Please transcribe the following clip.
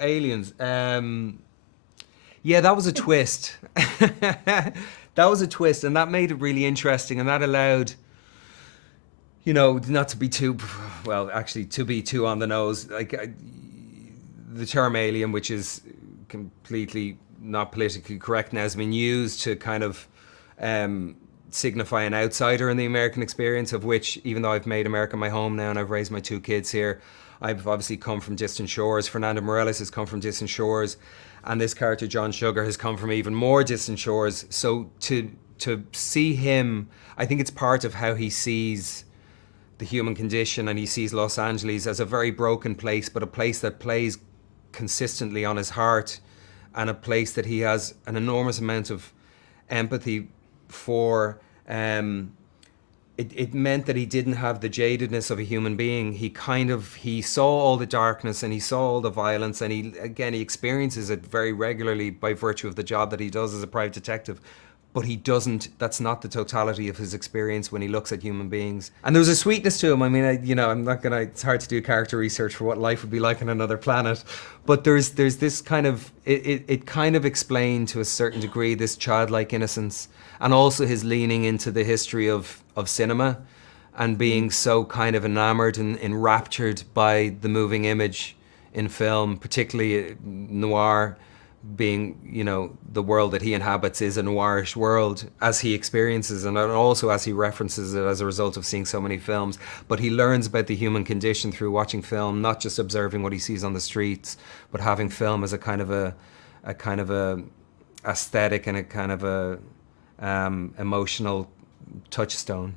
Aliens. Yeah, that was a twist. That was a twist, and that made it really interesting, and that allowed, not to be too, well, actually, to be too on the nose. Like the term alien, which is completely not politically correct now, has been used to kind of signify an outsider in the American experience, of which, even though I've made America my home now and I've raised my two kids here, I've obviously come from distant shores. Fernando Morales has come from distant shores, and this character John Sugar has come from even more distant shores. So to see him, I think it's part of how he sees the human condition, and he sees Los Angeles as a very broken place, but a place that plays consistently on his heart, and a place that he has an enormous amount of empathy for. It meant that he didn't have the jadedness of a human being. He saw all the darkness, and he saw all the violence, and he experiences it very regularly by virtue of the job that he does as a private detective. But he doesn't, that's not the totality of his experience when he looks at human beings. And there was a sweetness to him. I mean, I'm not gonna, it's hard to do character research for what life would be like on another planet. But there's this kind of, it kind of explained to a certain degree this childlike innocence, and also his leaning into the history of cinema, and being so kind of enamored and enraptured by the moving image in film, particularly noir, being, the world that he inhabits is a noirish world as he experiences, and also as he references it as a result of seeing so many films. But he learns about the human condition through watching film, not just observing what he sees on the streets, but having film as a kind of a aesthetic and a kind of a emotional touchstone,